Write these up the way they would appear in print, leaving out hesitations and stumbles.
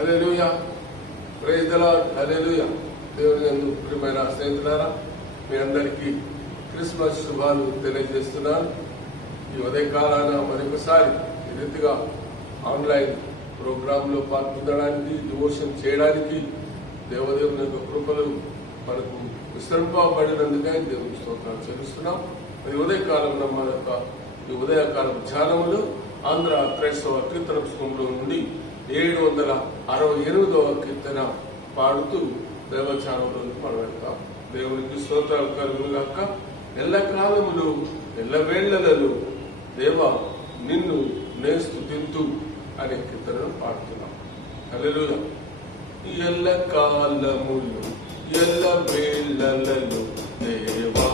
Hallelujah, praise the lord, హల్లెలూయా. దేవుని యందు ప్రియమైన స్నేహితులారా, మీ అందరికీ క్రిస్మస్ శుభాలు తెలియజేస్తున్నాను. ఈ ఉదయకాలాన మరొకసారి ఈ రీతిగా ఆన్లైన్ ప్రోగ్రాంలో పాల్గొనడానికి, డివోషన్ చేయడానికి దేవదేవుని యొక్క కృపలు మనకు విస్తరింపబడినందుకే దేవుని స్తోత్రాలు చెల్లిస్తున్నాం. ఈ ఉదయకాలంలో మన యొక్క ఈ ఉదయకాలం ధ్యానములు ఆంధ్ర క్రైస్తవ కీర్తన పుస్తకంలో నుండి 768వ కీర్తన పాడుతూ దేవధ్యానంలోకి మనం వెళ్తాం. దేవునికి స్తోత్రాలు కలుగుగాక. ఎల్లకాలములు ఎల్లవేళ్లలో దేవ నిన్ను నే స్తుతింతు అనే కీర్తనను పాడుతున్నాం. హల్లెలూయా. ఎల్లకాలములు ఎల్లవేళ్లలో దేవా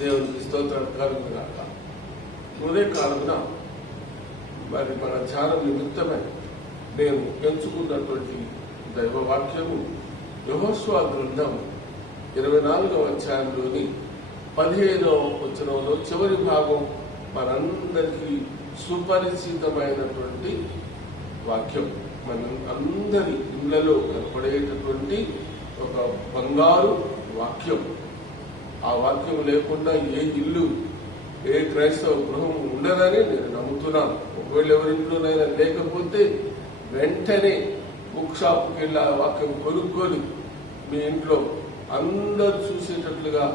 దేవునికి స్తోత్రం కలుగుగాక. ఉదయకాలమున మరి మన ధ్యానం నిమిత్తమై నేను ఎంచుకున్నటువంటి దైవవాక్యము యెహోషువ గ్రంథం 24వ అధ్యాయంలోని 15వ వచనంలో చివరి భాగం మనందరికీ సుపరిచితమైనటువంటి వాక్యం. మన అందరి ఇళ్లలో కనపడేటటువంటి ఒక బంగారు వాక్యం. ఆ వాక్యం లేకుండా ఏ ఇల్లు, ఏ క్రైస్తవ గృహం ఉండదని నేను నమ్ముతున్నాను. ఒకవేళ ఎవరింట్లోనైనా లేకపోతే వెంటనే బుక్ షాప్కి వెళ్ళి ఆ వాక్యం కొనుక్కొని మీ ఇంట్లో అందరూ చూసేటట్లుగా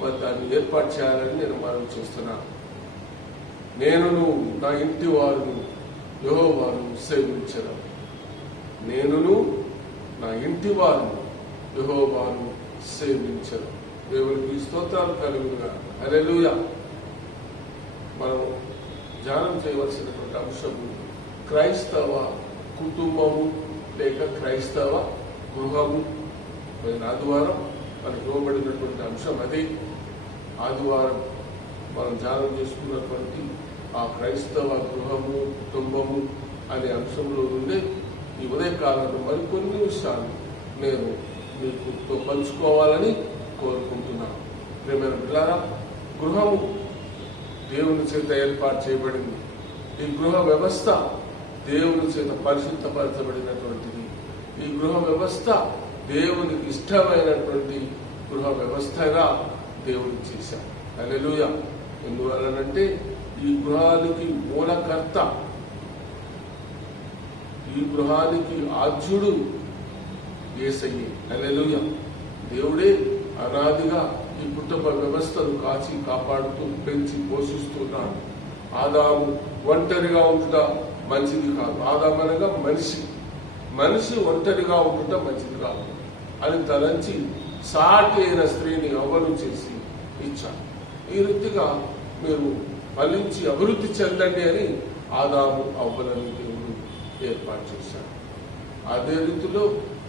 మరి దాన్ని ఏర్పాటు చేయాలని నేను మనం చేస్తున్నాను. నేనును నా ఇంటి వారును యెహోవాను సేవించను. నేనును నా ఇంటి వారును యెహోవాను సేవించను. దేవునికి స్తోత్రాలు కలుగుగా. హల్లెలూయా. మనం ధ్యానం చేయవలసినటువంటి అంశము క్రైస్తవ కుటుంబము లేక క్రైస్తవ గృహము. ఆదివారం మనకు ఇవ్వబడినటువంటి అంశం అది. ఆదివారం మనం ధ్యానం చేసుకున్నటువంటి ఆ క్రైస్తవ గృహము, కుటుంబము అనే అంశంలో నుండి ఈ ఉదయకాలంలో మరికొన్ని విషయాలు నేను మీతో పంచుకోవాలని కోరుకుంటున్నాను. ప్రియమైన బిడ్డలారా, గృహము దేవుని చేత ఏర్పాటు చేయబడింది. ఈ గృహ వ్యవస్థ దేవుని చేత పరిశుద్ధపరచబడినటువంటిది. ఈ గృహ వ్యవస్థ దేవునికి ఇష్టమైనటువంటి గృహ వ్యవస్థగా దేవుడు చేశాడు. హల్లెలూయా. ఎందువలనంటే ఈ గృహానికి మూలకర్త, ఈ గృహానికి ఆద్యుడు యేసయ్యే. హల్లెలూయా. దేవుడే అనాదిగా ఈ కుటుంబ వ్యవస్థను కాచి కాపాడుతూ పెంచి పోషిస్తున్నాడు. ఆదాము ఒంటరిగా ఉంటుట మంచిది కాదు. ఆదాము అనగా మనిషి ఒంటరిగా ఉంటుట మంచిది కాదు అని తలంచి సాటి అయిన స్త్రీని అవ్వను చేసి ఇచ్చాడు. ఈ రీతిగా మీరు ఫలించి అభివృద్ధి చెందండి అని ఆదాము అవ్వలని దేవుడు ఏర్పాటు చేశాడు. అదే రీతిలో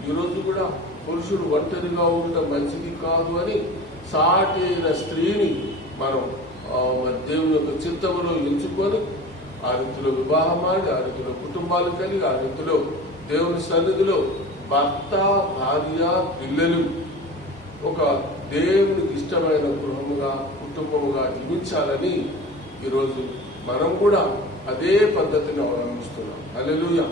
ఈరోజు కూడా పురుషుడు ఒంటరిగా ఉండటం మంచిది కాదు అని సాటి అయిన స్త్రీని మనం దేవుని యొక్క చిత్తములో ఎంచుకొని ఆ రీతిలో వివాహం ఆడి, ఆ రీతిలో కుటుంబాలు కలిగి, ఆ రీతిలో దేవుని సన్నిధిలో భర్త, భార్య, పిల్లలు ఒక దేవునికి ఇష్టమైన గృహముగా, కుటుంబముగా జీవించాలని ఈరోజు మనం కూడా అదే పద్ధతిని అవలంబిస్తున్నాం. హల్లెలూయా.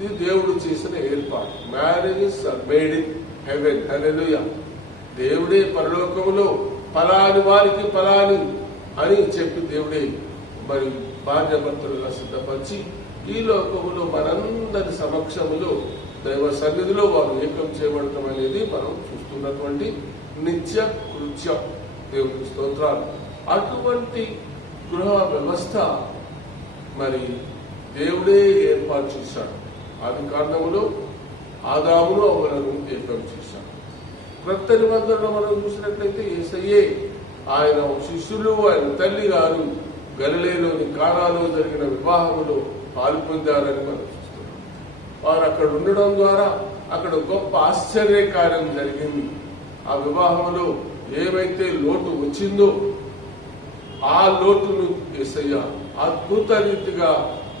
ఇది దేవుడు చేసిన ఏర్పాటు. Marriages are made in heaven. Hallelujah. దేవుడే పరలోకములో ఫలాని వారికి ఫలాని అని చెప్పి దేవుడే మరి భార్య భర్తలుగా సిద్ధపరిచి ఈ లోకములో మనందరి సమక్షములో దైవ సన్నిధిలో వారు ఏకం చేయబడటం అనేది మనం చూస్తున్నటువంటి నిత్య కృత్యం. దేవునికి స్తోత్రాలు. అటువంటి గృహ వ్యవస్థ మరి దేవుడే ఏర్పాటు చేశాడు. ఆది కాండములో ఆదామును అవ్వలను ఏకం చేశాడు. క్రొత్త నిబంధనలో మనం చూసినట్లయితే యేసయ్యే ఆయన శిష్యులు, ఆయన తల్లి గారు గలిలయలోని కానాలో జరిగిన వివాహములో పాల్పొందారని మనం చూస్తున్నాం. వారు అక్కడ ఉండడం ద్వారా అక్కడ గొప్ప ఆశ్చర్యకార్యం జరిగింది. ఆ వివాహంలో ఏమైతే లోటు వచ్చిందో ఆ లోటును యేసయ్య అద్భుత రీతిగా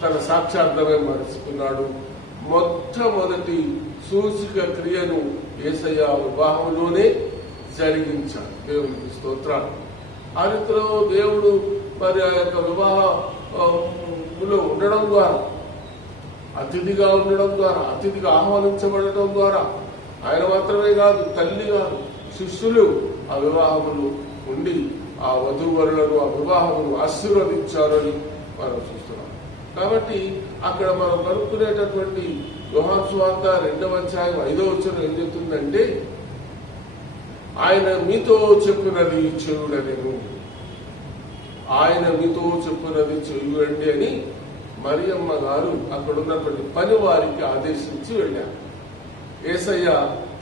తన సాక్షార్థమే మరుచుకున్నాడు. మొట్టమొదటి సూచిక క్రియను యేసయ్య వివాహంలోనే జరిగించాడు. దేవునికి స్తోత్రాలు. ఆ రీతిలో దేవుడు మరి ఆ యొక్క వివాహంలో ఉండడం ద్వారా, అతిథిగా ఉండడం ద్వారా, అతిథిగా ఆహ్వానించబడటం ద్వారా ఆయన మాత్రమే కాదు, తల్లి కాదు, శిష్యులు ఆ వివాహములు ఉండి ఆ వధూవరులను ఆ వివాహమును ఆశీర్వదించారని మనం చూస్తున్నాం. కాబట్టి అక్కడ మనం కనుక్కునేటటువంటి యోహాను సువార్త 2వ అధ్యాయం 5వ వచనం ఏం చెప్తుందంటే, ఆయన మీతో చెప్పినది చేయుడనెను, ఆయన మీతో చెప్పినది చేయుడండి అని మరియమ్మ గారు అక్కడ ఉన్నటువంటి పని వారికి ఆదేశించి వెళ్ళారు. యేసయ్య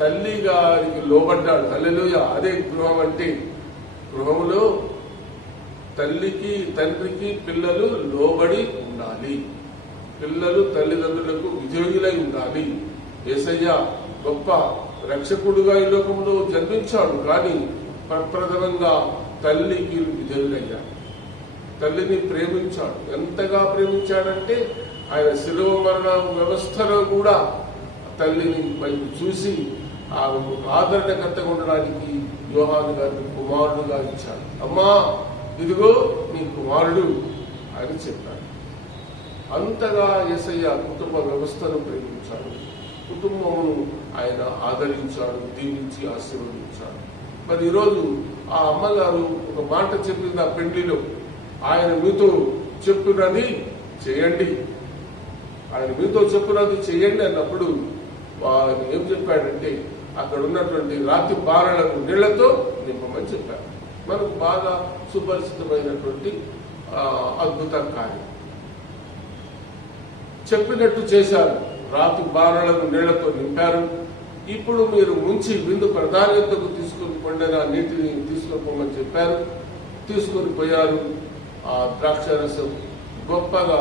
తల్లి గారికి లోబడ్డాడు. హల్లెలూయా. అదే గృహం అంటే. గృహములో తల్లికి తండ్రికి పిల్లలు లోబడి ఉండాలి. పిల్లలు తల్లిదండ్రులకు విధేయులై ఉండాలి. యేసయ్య గొప్ప రక్షకుడుగా ఈ లోకంలో జన్మించాడు. కానీ ప్రప్రథమంగా తల్లికి విధేయులయ్యాడు. తల్లిని ప్రేమించాడు. ఎంతగా ప్రేమించాడంటే ఆయన శిలువ మరణ వ్యవస్థలో కూడా తల్లిని వైపు చూసి ఆ ఆదరణకర్తగా ఉండడానికి యోహాను గారిని కుమారుడుగా ఇచ్చాడు. అమ్మా, ఇదిగో నీ కుమారుడు అని చెప్పాడు. అంతగా యేసయ్య కుటుంబ వ్యవస్థను ప్రేమించాడు. కుటుంబమును ఆయన ఆదరించాడు, దీవించి ఆశీర్వదించాడు. మరి ఈరోజు ఆ అమ్మగారు ఒక మాట చెప్పింది ఆ పెండ్లిలో, ఆయన మీతో చెప్పినది చేయండి, ఆయన మీతో చెప్పినది చేయండి అన్నప్పుడు ఆయన ఏం చెప్పాడంటే, అక్కడ ఉన్నటువంటి రాతి బారలను నీళ్లతో నింపమని చెప్పారు. మనకు బాగా సుపరిచితమైనటువంటి అద్భుత కార్యం. చెప్పినట్టు చేశారు. రాతి బారలను నీళ్లతో నింపారు. ఇప్పుడు మీరు ముంచి విందు ప్రధాన్యతకు తీసుకుని పండిన నీటిని తీసుకొని పోమని చెప్పారు. తీసుకొని పోయారు. ఆ ద్రాక్షరసం గొప్పగా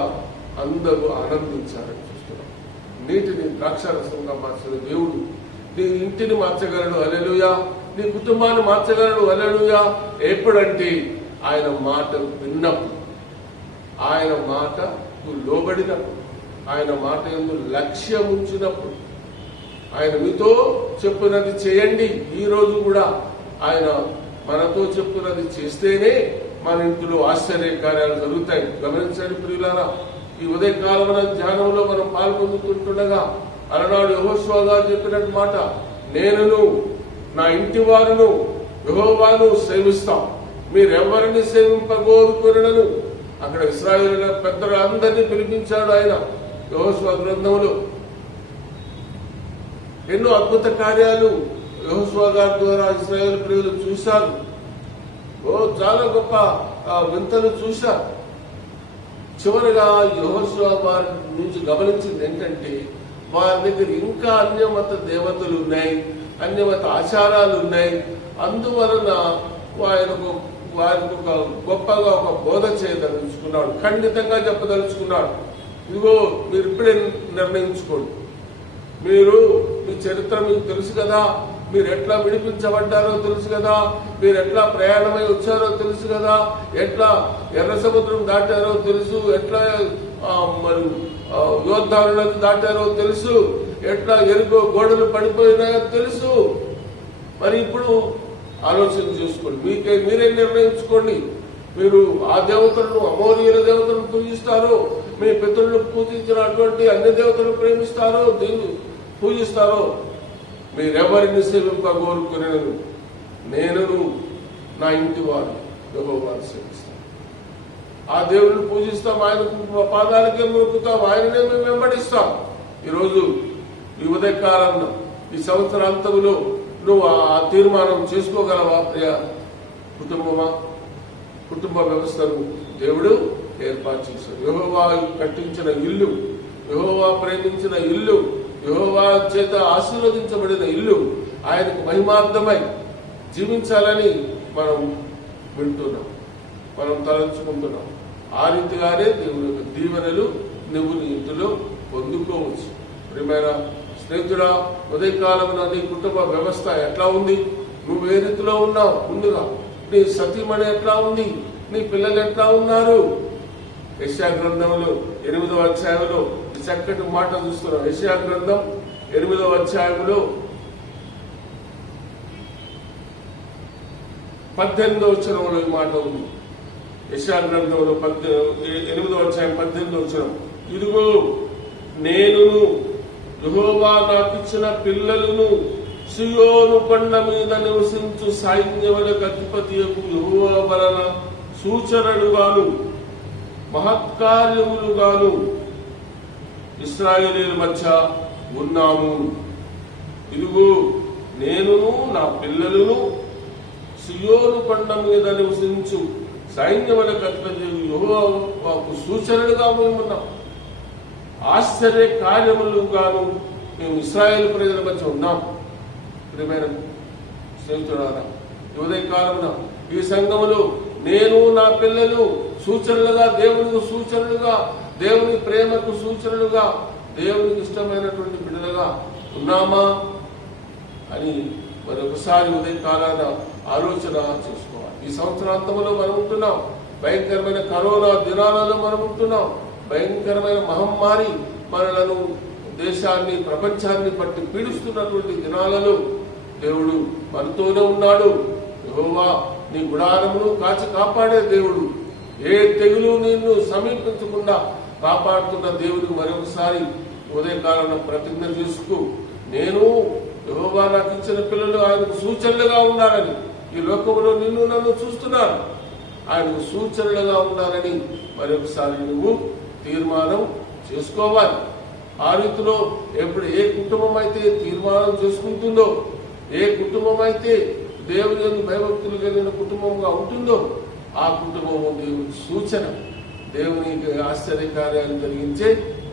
అందరూ ఆనందించారని చూస్తున్నాం. నీటిని ద్రాక్షరసంగా మార్చిన దేవుడు నీ ఇంటిని మార్చగలడు. హల్లెలూయా. నీ కుటుంబాన్ని మార్చగలడు. హల్లెలూయా. ఎప్పుడంటే ఆయన మాట విన్నప్పుడు, ఆయన మాటకు లోబడినప్పుడు, ఆయన మాట యందు లక్ష్యం ఉంచినప్పుడు, ఆయన మీతో చెప్పినది చేయండి. ఈ రోజు కూడా ఆయన మనతో చెప్పినది చేస్తేనే మన ఇంటిలో ఆశ్చర్య కార్యాలు జరుగుతాయి. గమనించండి ప్రియులారా, ఈ ఉదయకాలమైన ధ్యానంలో మనం పాల్పొందుతుండగా అలనాడు యెహోషువ గారు చెప్పినట్టు మాట, నేనును నా ఇంటి వారును యెహోవాను సేవిస్తాం, మీరెవరిని సేవింపగోరుకునను. అక్కడ ఇశ్రాయేలు పెద్దలు అందరినీ పిలిపించాడు ఆయన. యెహోషువ గ్రంథంలో ఎన్నో అద్భుత కార్యాలు యెహోషువ గారి ద్వారా ఇశ్రాయేలు ప్రజలు చూశారు. చాలా గొప్ప వింతలు చూశారు. చివరిగా యెహోషువ వారి నుంచి గమనించింది ఏంటంటే, వారి దగ్గర ఇంకా అన్యమత దేవతలు ఉన్నాయి, అన్యమత ఆచారాలు ఉన్నాయి. అందువలన వారికి ఒక గొప్పగా ఒక బోధ చేయదలుచుకున్నాడు, ఖండితంగా చెప్పదలుచుకున్నాడు. ఇదిగో మీరు ఇప్పుడే నిర్ణయించుకోండి. మీరు మీ చరిత్ర మీకు తెలుసు కదా, మీరు ఎట్లా విడిపించబడ్డారో తెలుసు కదా, మీరు ఎట్లా ప్రయాణమై వచ్చారో తెలుసు కదా, ఎట్లా ఎర్ర సముద్రం దాటారో తెలుసు, ఎట్లా మరి యోర్దానులను దాటారో తెలుసు, ఎట్లా ఎరుకో గోడలు పడిపోయినాయో తెలుసు. మరి ఇప్పుడు ఆలోచన చేసుకోండి, మీరే నిర్ణయించుకోండి. మీరు ఆ దేవతలను, అమోరీయుల దేవతలను పూజిస్తారో, మీ పితరులు పూజించిన అటువంటి అన్ని దేవతలను ప్రేమిస్తారో, దేవుని పూజిస్తారో, మీరెవరిని సేవింపగోరుకునేను. నేనును నా ఇంటి వారు యెహోవాను సేవిస్తాం. ఆ దేవుడిని పూజిస్తాం, ఆయన పాదాలకే మొక్కుతాం, ఆయననే మేము వెంబడిస్తాం. ఈరోజు ఈ ఉదయకాలంలో, ఈ సంవత్సరాంతంలో నువ్వు ఆ తీర్మానం చేసుకోగలవా? ప్రియ కుటుంబమా, కుటుంబ వ్యవస్థను దేవుడు ఏర్పాటు చేశాడు. యెహోవా కట్టించిన ఇల్లు, యెహోవా ప్రేమించిన ఇల్లు, యెహోవా చేత ఆశీర్వదించబడిన ఇల్లు ఆయనకు మహిమార్థమై జీవించాలని మనం వింటున్నాం, మనం తలంచుకుంటున్నాం. ఆ రీతిగానే దేవుని యొక్క దీవెనలు నువ్వు నీ ఇంటిలో పొందుకోవచ్చు. ప్రియమైన స్నేహితుడా, ఉదయకాలం నీ కుటుంబ వ్యవస్థ ఎట్లా ఉంది? నువ్వు ఏ రీతిలో ఉన్నావు? ముందుగా నీ సతీమణి ఎట్లా ఉంది? నీ పిల్లలు ఎట్లా ఉన్నారు? యెషయా గ్రంథంలో 8వ అధ్యాయంలో చక్కటి మాట చూస్తున్నాం. యెషయా గ్రంథం 8వ అధ్యాయంలో 18వ వచనంలో ఈ మాట ఉంది. యెషయా గ్రంథంలో 8వ అధ్యాయం 18వ వచనం, ఇదిగో నేను యెహోవా నాకిచ్చిన పిల్లలను సియోను కొండ మీద నివసించు సైన్యములకు అధిపతియకు యెహోవా వలన సూచనలుగాను మహత్కార్యములుగాను ఇశ్రాయేలీయుల మధ్య ఉన్నాము. ఇదిగో నేనును నా పిల్లలను సియోను కొండ మీద నివసించు సైన్యములకు అధిపతి యెహోవాకు సూచనలుగా మేమున్నాం, ఆశ్చర్య కార్యములుగాను మేము ఇశ్రాయేలు ప్రజల మధ్య ఉన్నాం. ప్రియమైన స్నేహితులారా, ఉదయకాలమున ఈ సంఘములో నేను నా పిల్లలు సూచనలుగా, దేవునికి సూచనలుగా, దేవుని ప్రేమకు సూచనలుగా, దేవునికి ఇష్టమైనటువంటి బిడ్డలుగా ఉన్నామా అని మరొకసారి ఉదయకాలాన ఆలోచన చేసుకోవాలి. ఈ సంవత్సరాంతంలో మనం ఉంటున్నాం, భయంకరమైన కరోనా దినాలలో మనం ఉంటున్నాం. భయంకరమైన మహమ్మారి మనలను, దేశాన్ని, ప్రపంచాన్ని పట్టి పీడిస్తున్నటువంటి దినాలలో దేవుడు మనతోనే ఉన్నాడు. యెహోవా నీ గుడారమును కాచి కాపాడే దేవుడు, ఏ తెగులు నిన్ను సమీపించకుండా కాపాడుతున్న దేవుడికి మరొకసారి ఉదయకాలంలో ప్రతిజ్ఞ చేసుకు, నేను యెహోవా నాకు ఇచ్చిన పిల్లలు ఆయనకు సూచనలుగా ఉండాలని, ఈ లోకంలో నిన్ను నన్ను చూస్తున్నారు, ఆయనకు సూచనలుగా ఉండాలని మరొకసారి నువ్వు తీర్మానం చేసుకోవాలి. ఆ రీతిలో ఎప్పుడు ఏ కుటుంబం అయితే తీర్మానం చేసుకుంటుందో, ఏ కుటుంబం అయితే దేవుని యందు భయభక్తులు కలిగిన కుటుంబంగా ఉంటుందో, ఆ కుటుంబము దేవుని సూచన, దేవునికి ఆశ్చర్యకార్యాలు జరిగించే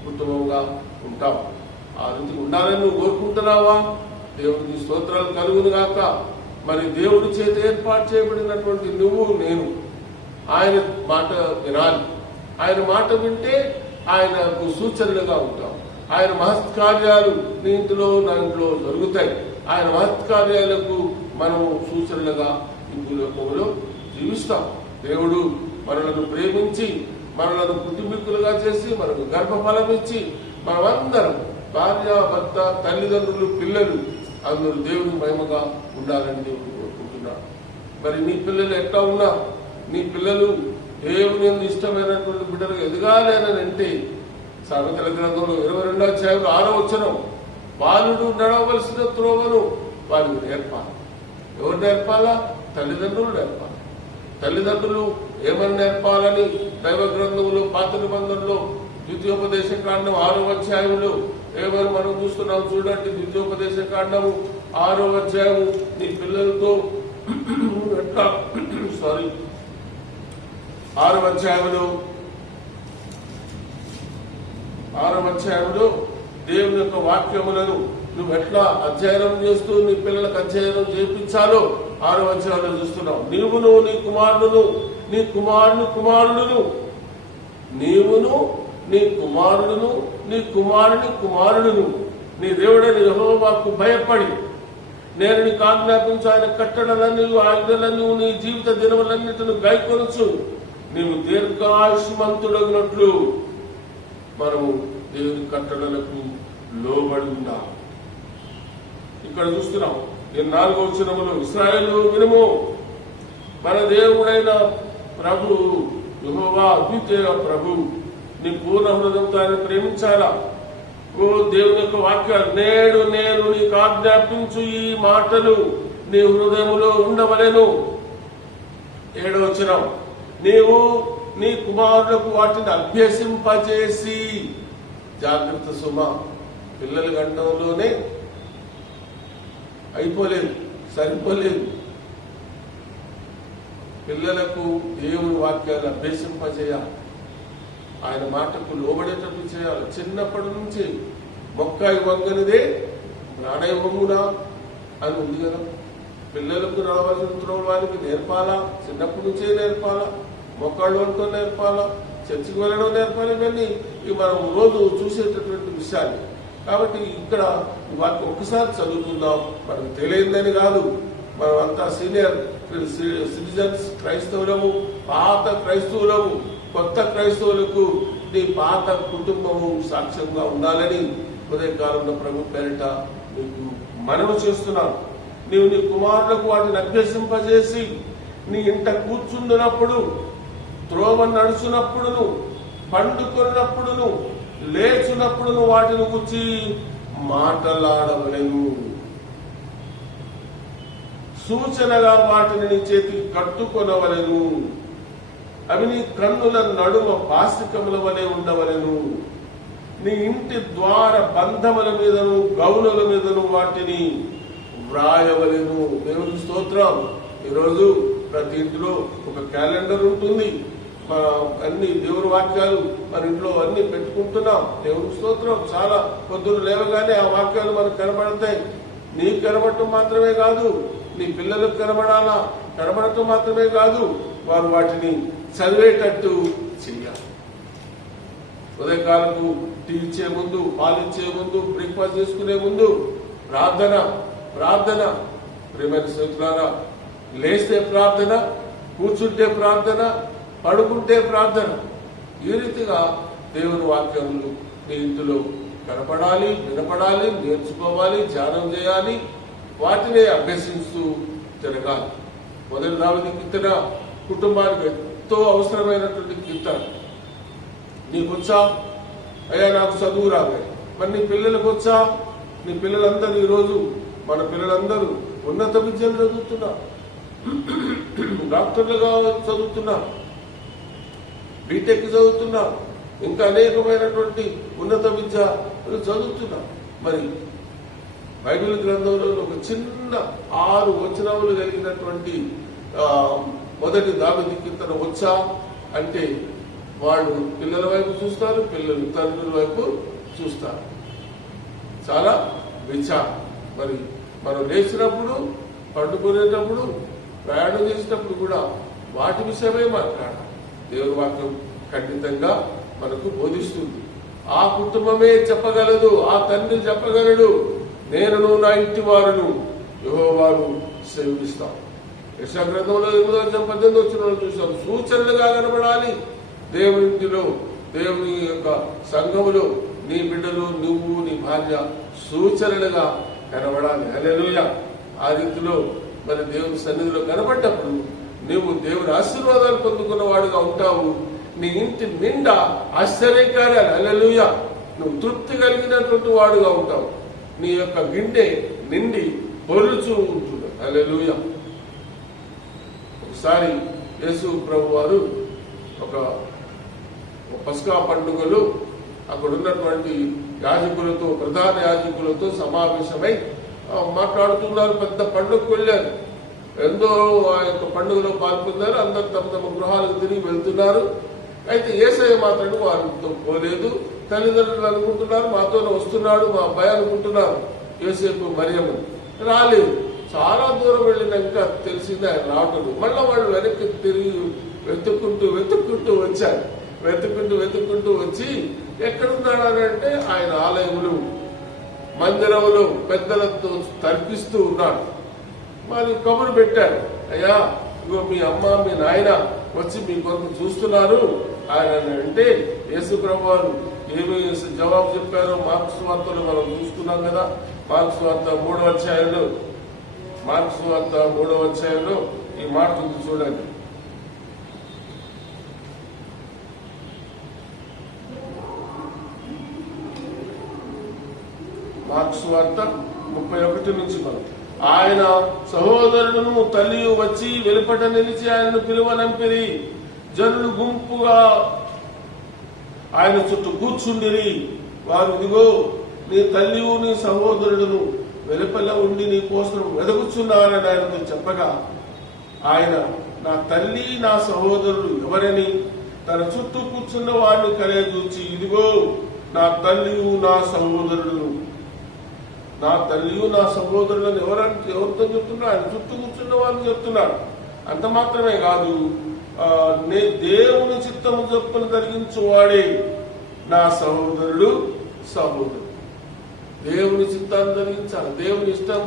కుటుంబంగా ఉంటాం. ఆ రీతికి ఉండాలని నువ్వు కోరుకుంటున్నావా? దేవునికి స్తోత్రాలు కలుగును గాక. మరి దేవుడి చేత ఏర్పాటు చేయబడినటువంటి నువ్వు, నేను ఆయన మాట వినాలి. ఆయన మాట వింటే ఆయనకు సూచనలుగా ఉంటాం. ఆయన మహత్కార్యాలు నీ ఇంటిలో, నా ఇంట్లో జరుగుతాయి. ఆయన మహత్కార్యాలకు మనము సూచనలుగా ఈ భూలోకంలో జీవిస్తాం. దేవుడు మనలను ప్రేమించి, మనలను కుటుంబీకులుగా చేసి, మనకు గర్భఫలం ఇచ్చి, మనమందరం భార్య, భర్త, తల్లిదండ్రులు, పిల్లలు అందరూ దేవుని మహిమగా ఉండాలని దేవుడు కోరుకుంటున్నాడు. మరి నీ పిల్లలు ఎట్లా ఉన్నారు? నీ పిల్లలు దేవుని ఇష్టమైనటువంటి బిడ్డలు ఎదగాలి అని అంటే, సామెతల గ్రంథంలో 22వ అధ్యాయంలో 6వ వచనం, బాలుడు నడవలసిన త్రోవను వారికి నేర్పాలి. ఎవరు నేర్పాలా? తల్లిదండ్రులు నేర్పాలి. తల్లిదండ్రులు ఏమని నేర్పాలని దైవ గ్రంథంలో పాత నిబంధనలో ద్వితీయోపదేశ కాండం 6వ అధ్యాయంలో ఏమని మనం చూస్తున్నాం చూడండి. ద్వితీయోపదేశ కాండము 6వ అధ్యాయము నీ పిల్లలతో ఎట్లా 6వ అధ్యాయంలో దేవుని యొక్క వాక్యములను నువ్వు ఎట్లా అధ్యయనం చేస్తూ నీ పిల్లలకు అధ్యయనం చేయించాలో 6వ అధ్యాయంలో చూస్తున్నావు. నీవును నీ కుమారుడును నీ కుమారుడును నీవును నీ కుమారుడును నీ కుమారుడును నీ దేవుడైన యెహోవాకు భయపడి నేను నీకు ఆజ్ఞాపించు ఆయన కట్టడలన్నీ ఆజ్ఞలన్నీ నీ జీవిత దినములన్నిటిని గైకొనొచ్చు నీవు దీర్ఘాయుష్మంతుడగినట్లు మనము దేవుని కట్టడలకు లోబడి ఉన్నాం. ఇక్కడ చూస్తున్నాం ఈ 4వ వచనములో ఇశ్రాయేలు వినుము, మన దేవుడైన ప్రభు యెహోవా అద్వితీయ ప్రభు, నీ పూర్ణ హృదయంతో ఆయన ప్రేమించాలా. ఓ దేవుని యొక్క వాక్యాలు, నేడు నేను నీకు ఆజ్ఞాపించు ఈ మాటలు నీ హృదయములో ఉండవలెను. 7వ వచనం, నీవు నీ కుమారులకు వాటిని అభ్యసింపజేసి జాగ్రత్త సుమ. పిల్లల గంటంలోనే అయిపోలేదు, సరిపోలేదు. పిల్లలకు దేవుని వాక్యాలు అభ్యసింపజేయాలి, ఆయన మాటకు లోబడేటట్టు చేయాలి. చిన్నప్పటి నుంచి మొక్కాయి వంగనిదే ప్రాణాయామమునా అని ఉంది కదా. పిల్లలకు రావాల్సిన త్రోవానికి నేర్పాలా, చిన్నప్పటి నుంచే నేర్పాలా, మొక్కాళ్ళు వంటో నేర్పాలా, చర్చికి వెళ్ళడం నేర్పాలి. ఇవన్నీ మనం రోజు చూసేటటువంటి విషయాలు. కాబట్టి ఇక్కడ వాటిని ఒక్కసారి చదువుకుందాం. మనకు తెలియదని కాదు, మనం అంతా సీనియర్ సిటిజన్స్ క్రైస్తవులము, పాత క్రైస్తవులము. కొత్త క్రైస్తవులకు నీ పాత కుటుంబము సాక్ష్యంగా ఉండాలని ఉదయకాలంలో ప్రభు పేరిట నీకు మనవి చేస్తున్నాను. నీవు నీ కుమారులకు వాటిని అభ్యసింపజేసి నీ ఇంట కూర్చుండినప్పుడు, త్రోవ నడుచునప్పుడును, పండుకొన్నప్పుడును, లేచునప్పుడును వాటిని గురించి మాటలాడవలెను. సూచనగా వాటిని నీ చేతికి కట్టుకొనవలెను. అవి నీ కన్నుల నడుమ పాసికముల వలె ఉండవలెను. నీ ఇంటి ద్వార బంధముల మీదను గౌనుల మీదను వాటిని వ్రాయవలెను. దేవుని స్తోత్రం. ఈరోజు ప్రతి ఇంట్లో ఒక క్యాలెండర్ ఉంటుంది. అన్ని దేవుని వాక్యాలు మన ఇంట్లో అన్ని పెట్టుకుంటున్నాం. దేవుని స్తోత్రం. చాలా పొద్దున లేవగానే ఆ వాక్యాలు మనకు కనబడతాయి. నీకు కనబడటం మాత్రమే కాదు, నీ పిల్లలకు కనబడటం మాత్రమే కాదు, వారు వాటిని చదివేటట్టు చెయ్యాలి. ఉదయకాలకు టీ ఇచ్చే ముందు, పాలిచ్చే ముందు, బ్రేక్ఫాస్ట్ చేసుకునే ముందు ప్రార్థన. ప్రియమైన స్నేహితులారా, లేస్తే ప్రార్థన, కూర్చుంటే ప్రార్థన, పడుకుంటే ప్రార్థన. ఈ రీతిగా దేవుని వాక్యములు మీ ఇంటిలో కనపడాలి, వినపడాలి, నేర్చుకోవాలి, ధ్యానం చేయాలి, వాటినే అభ్యసిస్తూ జరగాలి. మొదటి దావీదు కీర్తన కుటుంబానికి ఎంతో అవసరమైనటువంటి కీర్తన. నీకొచ్చా? అయ్యా నాకు చదువు రాలే. మరి నీ పిల్లలకు వచ్చా? నీ పిల్లలందరూ ఈరోజు మన పిల్లలందరూ ఉన్నత విద్యను చదువుతున్నారు, డాక్టర్లుగా చదువుతున్నారు, బీటెక్ చదువుతున్నారు, ఇంకా అనేకమైనటువంటి ఉన్నత విద్య చదువుతున్నారు. మరి బైబిల్ గ్రంథంలో ఒక చిన్న 6 వచనములు కలిగినటువంటి మొదటి దావీదు కీర్తన వచ్చా అంటే వాళ్ళు పిల్లల వైపు చూస్తారు, పిల్లలు తండ్రుల వైపు చూస్తారు. చాలా విచారం. మరి మనం లేచినప్పుడు, పండుకునేటప్పుడు, ప్రయాణం చేసినప్పుడు కూడా వాటి విషయమే మాట్లాడాలి. దేవుని వాక్యం ఖండితంగా మనకు బోధిస్తుంది. ఆ కుటుంబమే చెప్పగలదు, ఆ తండ్రి చెప్పగలడు, నేను నా ఇంటి వారును యెహోవాను సేవిస్తాం. యెషయా గ్రంథంలో 8:18 వచ్చిన చూసాం. సూచనలుగా కనబడాలి దేవునింటిలో, దేవుని యొక్క సంఘములో నీ బిడ్డలు, నువ్వు, నీ భార్య సూచనలుగా కనబడాలి. హల్లెలూయా. ఆ రీతిలో మరి దేవుని సన్నిధిలో కనబడ్డప్పుడు నువ్వు దేవుని ఆశీర్వాదాలు పొందుకున్న వాడుగా ఉంటావు. నీ ఇంటి నిండా ఆశ్చర్యకార్యాలు, హల్లెలూయా, నువ్వు తృప్తి కలిగినటువంటి వాడుగా ఉంటావు. నీ యొక్క గిన్నె నిండి పొర్లుచూ ఉంటుంది. హల్లెలూయా. ఒకసారి యేసు ప్రభు వారు ఒక పస్కా పండుగలో అక్కడ ఉన్నటువంటి యాజకులతో, ప్రధాన యాజకులతో సమావేశమై మాట్లాడుతున్నారు. పెద్ద పండుగకు వెళ్ళారు. ఎంతో ఆ యొక్క పండుగలో పాల్గొన్నారు. అందరు తమ తమ గృహాలకు తిరిగి వెళ్తున్నారు. అయితే యేసయ్య మాత్రం వారితో పోలేదు. తల్లిదండ్రులు అనుకుంటున్నారు మాతోనే వస్తున్నాడు, మా అబ్బాయి అనుకుంటున్నారు. యోసేపు మరియమ్మ రాలేదు. చాలా దూరం వెళ్ళినాక తెలిసింది ఆయన రావటం. మళ్ళీ వాళ్ళు వెనక్కి తిరిగి వెతుక్కుంటూ వచ్చారు. వెతుక్కుంటూ వచ్చి ఎక్కడున్నాడంటే ఆయన ఆలయంలో, మందిరంలో పెద్దలతో తర్పిస్తూ ఉన్నాడు. మరి కబురు పెట్టాడు, అయ్యా ఇగో మీ అమ్మ మీ నాయన వచ్చి మీ కొరకు చూస్తున్నారు ఆయన అంటే యేసు ప్రభు వారు ఏమి జవాబు చెప్పారో మార్క్స్ వార్తలు మనం చూస్తున్నాం కదా. మార్క్స్ వార్త 3వ అధ్యాయంలో ఈ మాట ఉంది చూడండి. మార్క్స్ వార్త 31 నుంచి మనం, ఆయన సహోదరులను తల్లియు వచ్చి వెలుపట నిలిచి ఆయనను పిలువనంపిరి. జనులు గుంపుగా ఆయన చుట్టూ కూర్చుండిరి. వారు ఇదిగో నీ తల్లియు నీ సహోదరులను వెలుపల ఉండి నీ కోసం వెదకుచున్నారని ఆయనతో చెప్పగా, ఆయన నా తల్లి నా సహోదరుడు ఎవరని తన చుట్టూ కూర్చున్న వారిని కలయచూచి, ఇదిగో నా తల్లియు నా సహోదరుడు. నా తల్లియు నా సహోదరులను ఎవరితో చెప్తున్నాడు? ఆయన చుట్టూ కూర్చున్న వారిని చెప్తున్నాడు. అంత మాత్రమే కాదు, దేవుని చిత్తము చొప్పున జరిగించువాడే నా సహోదరుడు. దేవుని చిత్తాన్ని జరిగించాలి. దేవుని ఇష్టం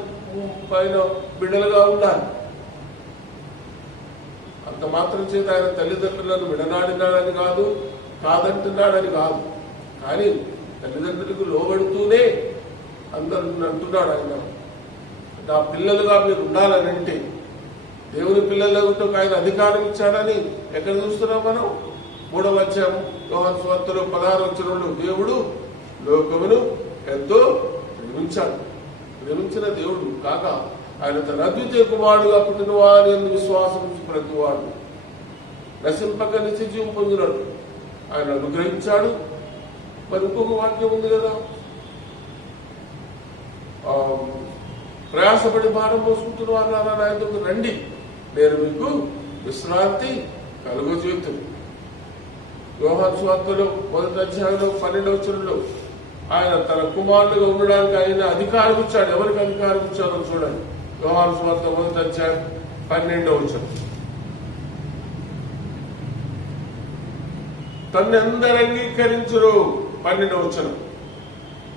పైన బిడ్డలుగా ఉండాలి. అంత మాత్రం చేత ఆయన తల్లిదండ్రులను విడనాడినాడని కాదు, కాదంటున్నాడని కాదు. కానీ తల్లిదండ్రులకు లోబడుతూనే అందరూ అంటున్నాడు ఆయన, నా పిల్లలుగా మీరు ఉండాలని. అంటే దేవుని పిల్లలకు ఆయన అధికారం ఇచ్చాడని ఎక్కడ చూస్తున్నాం మనం? 3వ అధ్యాయం యోహాను సువార్తలో 16వ వచనంలో, దేవుడు లోకమును ఎంతో ప్రేమించిన దేవుడు కాక ఆయన తన అద్వితీయ కుమారుడుగా పుట్టిన వారి విశ్వాసం ప్రతివాడు నశింపక నిత్య జీవం పొందినాడు ఆయన అనుగ్రహించాడు. మరి ఇంకొక వాక్యం ఉంది కదా, ప్రయాసపడి భారం మోసుకుంటున్న వారు ఆయనతో రండి, నేను మీకు విశ్రాంతి కలుగజేతును. యోహాను సువార్తలో 1వ అధ్యాయంలో 12వ వచనంలో ఆయన తన కుమారుడుగా ఉండడానికి ఆయన అధికారం ఇచ్చాడు. ఎవరికి అధికారం ఇచ్చాడో చూడండి. యోహాను సువార్త 1వ అధ్యాయం 12వ వచనం, తన్నెందరు అంగీకరించురు. 12వ వచనం,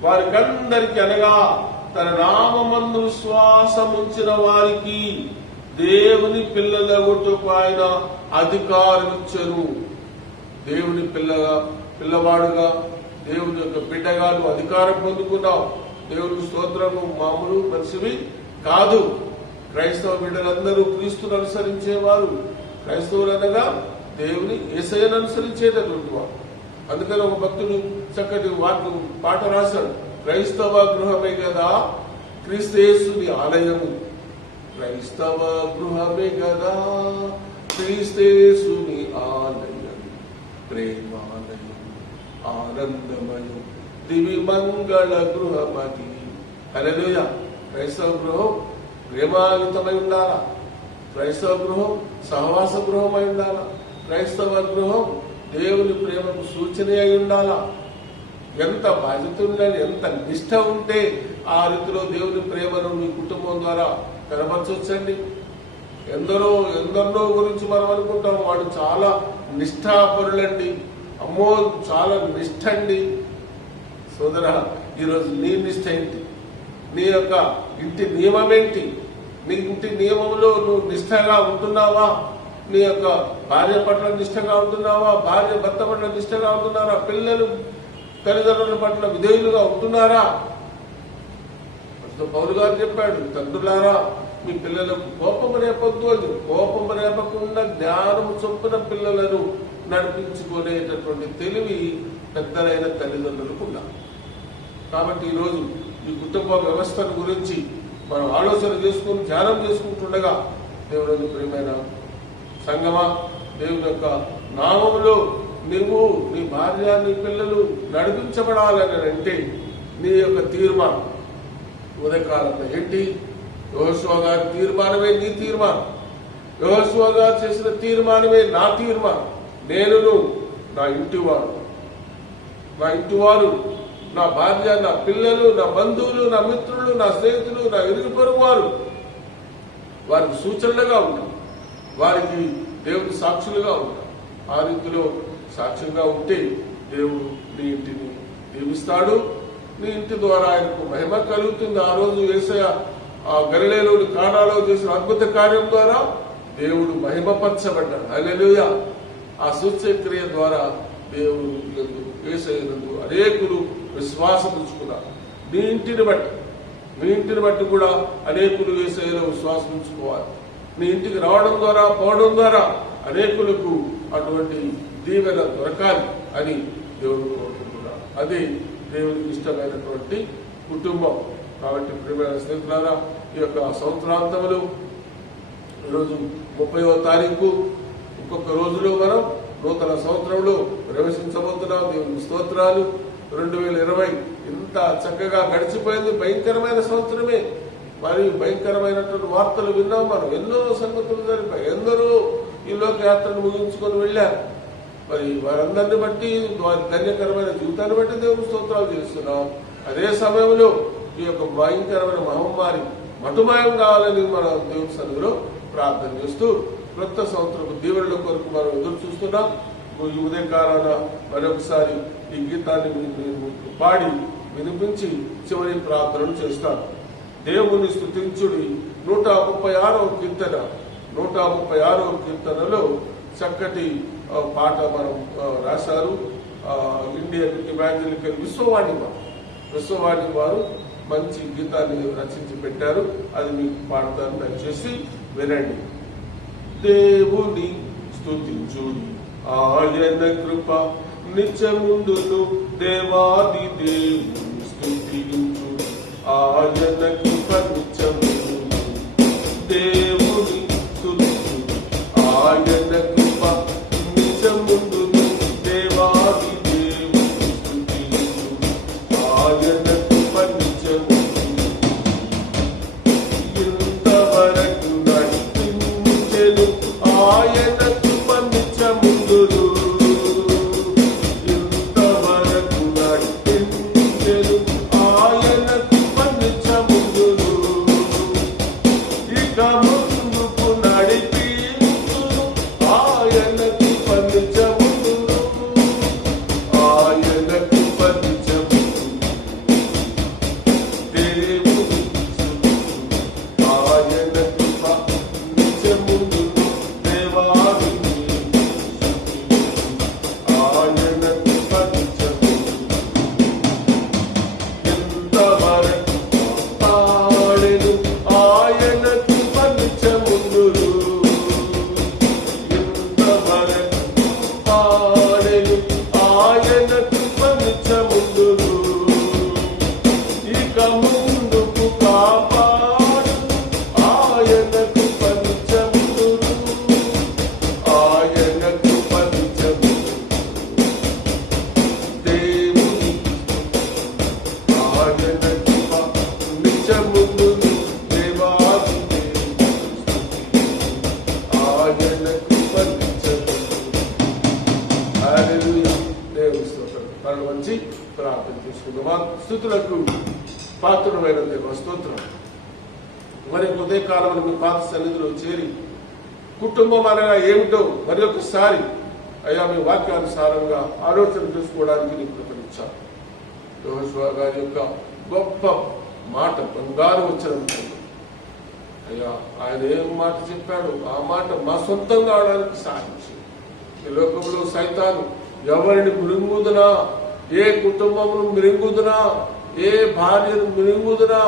వారికందరికి అనగా తన నామమందు విశ్వాసముంచిన వారికి దేవుని పిల్లలగుటకు ఆయన అధికారం ఇచ్చెను. దేవుని పిల్లవాడుగా, దేవుని యొక్క బిడ్డగా నువ్వు అధికారం పొందుకున్నావు. దేవుని స్తోత్రము మామూలు మనిషివి కాదు. క్రైస్తవ బిడ్డలందరూ క్రీస్తును అనుసరించేవారు. క్రైస్తవులు అనగా దేవుని యేసయ్యను అనుసరించేటటువంటి వారు. అందుకని ఒక భక్తుడు చక్కటి పాట రాశాడు, క్రైస్తవ గృహమే కదా క్రీస్తేసుని ఆలయము, క్రైస్తవ గృహమే కదా క్రీస్తేసుని ఆలయం, ప్రేమాలయం ఆనందమయం దివి మంగళ గృహమది. హల్లెలూయా. క్రైస్తవ గృహం ప్రేమాయుతమై ఉండాలా. క్రైస్తవ గృహం సహవాస గృహం అయి ఉండాలా. క్రైస్తవ గృహం దేవుని ప్రేమకు సూచన అయి ఉండాలా. ఎంత బాధ్యత ఉండాలి, ఎంత నిష్ఠ ఉంటే ఆ రీతిలో దేవుని ప్రేమను మీ కుటుంబం ద్వారా కనపరచవచ్చండి. ఎందరో గురించి మనం అనుకుంటాం, వాడు చాలా నిష్ఠాపరులండి, అమ్మో చాలా నిష్ఠ అండి. సోదరా, ఈరోజు నీ నిష్ఠ ఏంటి? నీ యొక్క ఇంటి నియమం ఏంటి? నీ ఇంటి నియమంలో నువ్వు నిష్ఠగా ఉంటున్నావా? నీ యొక్క భార్య పట్ల నిష్ఠగా ఉంటున్నావా? భార్య భర్త పట్ల నిష్ఠగా ఉంటున్నారా? పిల్లలు తల్లిదండ్రుల పట్ల విధేయులుగా ఉంటున్నారా? పౌలు గారు చెప్పాడు, తండ్రులారా మీ పిల్లలకు కోపం రేపొద్దు అని. కోపం రేపకుండా జ్ఞానము చొప్పున పిల్లలను నడిపించుకునేటటువంటి తెలివి పెద్దలైన తల్లిదండ్రులకు ఉండాలి. కాబట్టి ఈరోజు ఈ కుటుంబ వ్యవస్థను గురించి మనం ఆలోచన చేసుకుని ధ్యానం చేసుకుంటుండగా దేవుని ప్రియమైన సంగమా, దేవుని యొక్క నామములో నువ్వు నీ భార్య నీ పిల్లలు నడిపించబడాలని అంటే నీ యొక్క తీర్మానం ఉదయకాలంలో ఏంటి? యెహోషువ గారి తీర్మానమే నీ తీర్మానం, యెహోషువ గారు చేసిన తీర్మానమే నా తీర్మానం. నేనును నా ఇంటివారు నా భార్య, నా పిల్లలు, నా బంధువులు, నా మిత్రులు, నా స్నేహితులు, నా ఇరుగు పొరుగు వారు వారికి సూచనలుగా ఉంటాం, వారికి దేవుని సాక్షులుగా ఉంటాం. ఆ రీతిలో సాక్ష్యంగా ఉంటే దేవుడు నీ ఇంటిని దీవిస్తాడు. నీ ఇంటి ద్వారా ఆయనకు మహిమ కలుగుతుంది. ఆ రోజు యేసయ్య ఆ గలిలయలోని కానాలో చేసిన అద్భుత కార్యం ద్వారా దేవుడు మహిమపరచబడ్డాడు. హల్లెలూయా. ఆ సూచ్యక్రియ ద్వారా దేవుడు యేసయ్యనందు అనేకులు విశ్వాసం ఉంచుకున్నారు. మీ ఇంటిని బట్టి కూడా అనేకులు యేసయ్యలో విశ్వాసం ఉంచుకోవాలి. మీ ఇంటికి రావడం ద్వారా పోవడం ద్వారా అనేకులకు అటువంటి దీవెన దొరకాలి అని దేవుడు కోరుకుంటున్నాడు. అది దేవునికి ఇష్టమైనటువంటి కుటుంబం. కాబట్టి ప్రియమైన స్నేహితులారా, ఈ యొక్క సంవత్సరాంతములు ఈరోజు 30వ తారీఖు, ఇంకొక రోజులో మనం నూతన సంవత్సరంలో ప్రవేశించబోతున్నాం. దేవుని స్తోత్రాలు. 2020 ఇంత చక్కగా గడిచిపోయింది. భయంకరమైన సంవత్సరమే. మరి భయంకరమైనటువంటి వార్తలు విన్నాం మనం. ఎన్నో సంగతులు జరిపాయి. ఎందరో ఈ లోకయాత్రను ముగించుకొని వెళ్ళారు. మరి వారందరిని బట్టి, వారి ధన్యకరమైన జీవితాన్ని బట్టి దేవుని స్తోత్రాలు చేస్తున్నాం. అదే సమయంలో ఈ యొక్క భయంకరమైన మహమ్మారి మటుమాయం కావాలని మన దేవుని సన్నిధిలో ప్రార్థన చేస్తూ కొత్త సంవత్సరపు దీవెనల కొరకు మనం ఎదురు చూస్తున్నాం. ఈ ఉదయకాలాన మరొకసారి ఈ గీతాన్ని పాడి వినిపించి చివరి ప్రార్థనలు చేస్తాను. దేవుని స్తుతించుడి 136వ కీర్తన. 136వ కీర్తనలో చక్కటి పాట మనం రాశారు. ఇండియన్ ఇవాంజలికల్ విశ్వవాణి వారు మంచి గీతాన్ని రచించి పెట్టారు. అది మీకు పాడతాను, దయచేసి వినండి. దేవుని స్తుతించుడి, ఆయన కృప నిత్యముందును. దేవాది దేవుని స్తుతించుడి, ఆయన కృప నిత్యముందును. దేవుని స్తుతించుడి, ఆయన కృప నిత్యముందును. దేవాది దేవుని స్తుతించుడి, ఆయన కృప నిత్యముందును. ఇంతవరకు నడిపించెను ఆయన కృప నిత్యముందును. ఇంతవరకు నడిపించెను ఆయన కృప నిత్యముందును. ఇక ముందుకు నడిపించును ఆయన కృప నిత్యముందును. ఆయన కృప నిత్యముందును. దేవుని స్తుతించును, ఆయన కృప నిత్యముందును. దేవాది దేవుని స్తుతించును, ఆయన కృప నిత్యముందును. ఎంతవరకు కాపాడెను ఆయన కృప నిత్యముందును. ఎంతవరకు కాపాడెను ఆయన కృప నిత్యముందును. ఇక ముందుకు కాపాడు ఆయన కృప నిత్యముందును. ఆయన కృప నిత్యముందును. దేవుని ఆయన కృప నిత్యముందును. దేవాది దేవుని ఆయన కృప నిత్యముందును. హల్లెలూయా. దేవుని స్తోత్రం. కళ్ళు వంచి ప్రార్థన చేసుకుందాం. స్తుతులకు పాత్రుడమైన దేవ స్తోత్రం. మరి ఉదయకాలంలో మీ పాత సన్నిధిలో చేరి కుటుంబం అనగా ఏమిటో మరి ఒకసారి అయ్యా మీ వాక్యానుసారంగా ఆలోచన చేసుకోవడానికి నీకు కృపనిచ్చాను. యెహోషువ గారి యొక్క గొప్ప మాట, బంగారు వచనం. అయ్యా ఆయన ఏం మాట చెప్పాడు ఆ మాట మా సొంతం కావడానికి సాధించి ఈ లోకంలో సైతాను ఎవరిని మృంగుదునా, ఏ కుటుంబమును మృంగుదునా, ఏ భార్యను మృంగుదునా,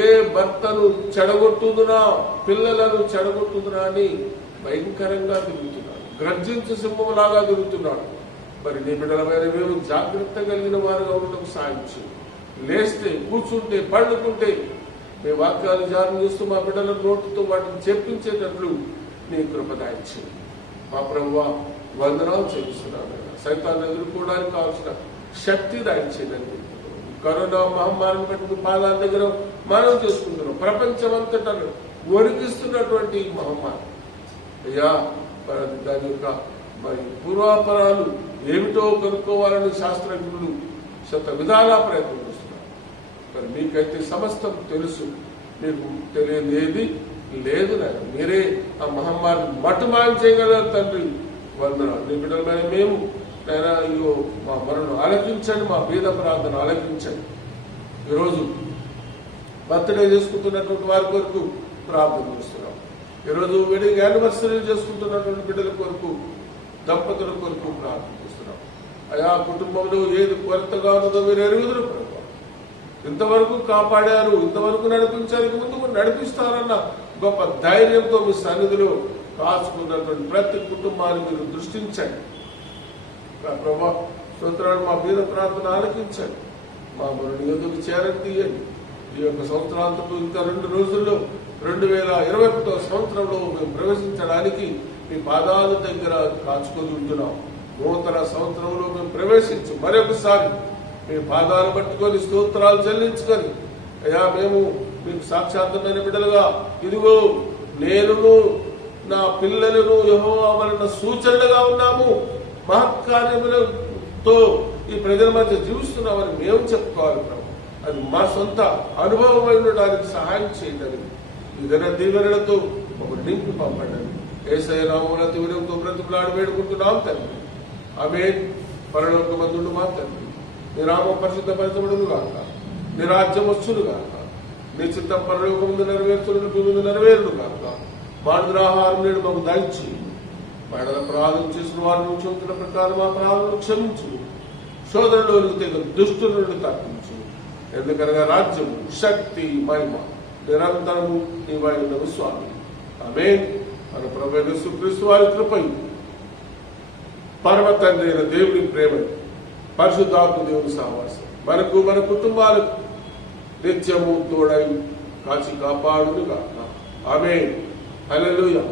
ఏ భర్తను చెడగొట్టుదునా, పిల్లలను చెడగొట్టుదునా అని భయంకరంగా తిరుగుతున్నాడు. గర్జించు సింహంలాగా తిరుగుతున్నాడు. మరి నీ బిడ్డలమైన మేము జాగ్రత్త కలిగిన వారుగా ఉండటం సాధించు. లేస్తే, కూర్చుంటే, పండుకుంటే మీ వాక్యాలు ధ్యానం చేస్తూ మా బిడ్డల నోటుతో వాటిని చెప్పించేటట్లు నీ కృప దాయించింది. మా ప్రభువా వందనాలు చెల్లిస్తున్నాను. సైతాన్ని ఎదుర్కోవడానికి కావాల్సిన శక్తి దాయించిందండి. కరోనా మహమ్మారిని బట్టి మీ పాదాల దగ్గర మనం చేసుకుంటున్నాం. ప్రపంచమంతటా వణికిస్తున్నటువంటి మహమ్మారి అయ్యా, దాని యొక్క మరి పూర్వాపరాలు ఏమిటో కనుక్కోవాలని శాస్త్రజ్ఞులు శత విధాలా ప్రయత్నం చేస్తున్నారు. మరి మీకైతే సమస్తం తెలుసు, మీకు తెలియనిది లేదు. నాయన మీరే ఆ మహమ్మారిని మటుమాయం చేయగలరు తండ్రి. వందనాలు. నీ బిడ్డలమైన మేము నాయన అయ్యో మా మరణం ఆలకించండి, మా పేద ప్రార్థన ఆలకించండి. ఈరోజు బర్త్డే చేసుకుంటున్నటువంటి వారి కొరకు ప్రార్థన చేస్తున్నాం. ఈరోజు వెడ్డింగ్ యానివర్సరీ చేసుకుంటున్నటువంటి బిడ్డల కొరకు, దంపతుల కొరకు ప్రార్థన చేస్తున్నాం. అయా కుటుంబంలో ఏది కొరతగా ఉన్నదో మీరు ఎరుగుదురు ప్రభు. ఇంతవరకు కాపాడారు, ఇంతవరకు నడిపించారు, ఇంత ముందు నడిపిస్తారన్న గొప్ప ధైర్యంతో మీ సన్నిధిలో కాచుకున్నటువంటి ప్రతి కుటుంబాన్ని మీరు దృష్టించండి ప్రభా. స్తోత్రాలు. మా మీద ప్రార్థన ఆలకించండి. మా మరణి ఎదుగు చేరని తీయండి. ఈ యొక్క సంవత్సరాంతపు ఇంకా 2 రోజుల్లో 2021వ సంవత్సరంలో మేము ప్రవేశించడానికి మీ పాదాల దగ్గర కాచుకొని ఉంటున్నాం. నూతన సంవత్సరంలో మేము ప్రవేశించి మరొకసారి మీ పాదాలు పట్టుకొని స్తోత్రాలు చెల్లించుకొని అయ్యా మేము మీకు సాక్షాత్తమైన బిడ్డలుగా ఇదిగో నేనును నా పిల్లలను యెహోవా వలన సూచనలుగా ఉన్నాము, మహత్కార్యములతో ఈ ప్రజల మధ్య జీవిస్తున్నామని మేము చెప్పుకోవాలి ప్రభు. అది మా సొంత అనుభవం ఉండడానికి సహాయం చేయండి. ఇదైనా దీవెనలతో ఒక నింపి పంపండి. యేసయ్య నామమున దీవెనలతో బ్రతుకులాడి వేడుకుంటున్నాం తండ్రి. ఆమేన్. పరలోకమందుండు మా తండ్రి, నీ నామం పరిశుద్ధపరచబడును గాక, నీ రాజ్యం వచ్చును గాక, నీ చిత్తం పరలోకముందు నెరవేర్చును భూమి మీద నెరవేరును గాక. మానవురాహారం నేడు మాకు దయచి, మహిళల అపరాధం చేసిన వారి నుంచి ఉంటున్న ప్రకారం మా అపరాధులను క్షమించు, శోధనలోనికి తెగ దుష్టుల నుండి తప్పించు. ఎందుకనగా రాజ్యము, శక్తి, మహిమ నిరంతరము నీవైన స్వామి. ఆమేన్. మన ప్రభువైన యేసుక్రీస్తు వారి కృపై, పరమ తండ్రి అయిన దేవుని ప్రేమ, పరిశుద్ధాత్మ దేవుని సహవాసం మనకు మన కుటుంబాలకు నిత్యము తోడై కాచి కాపాడును గాక. ఆమేన్. హల్లెలూయా.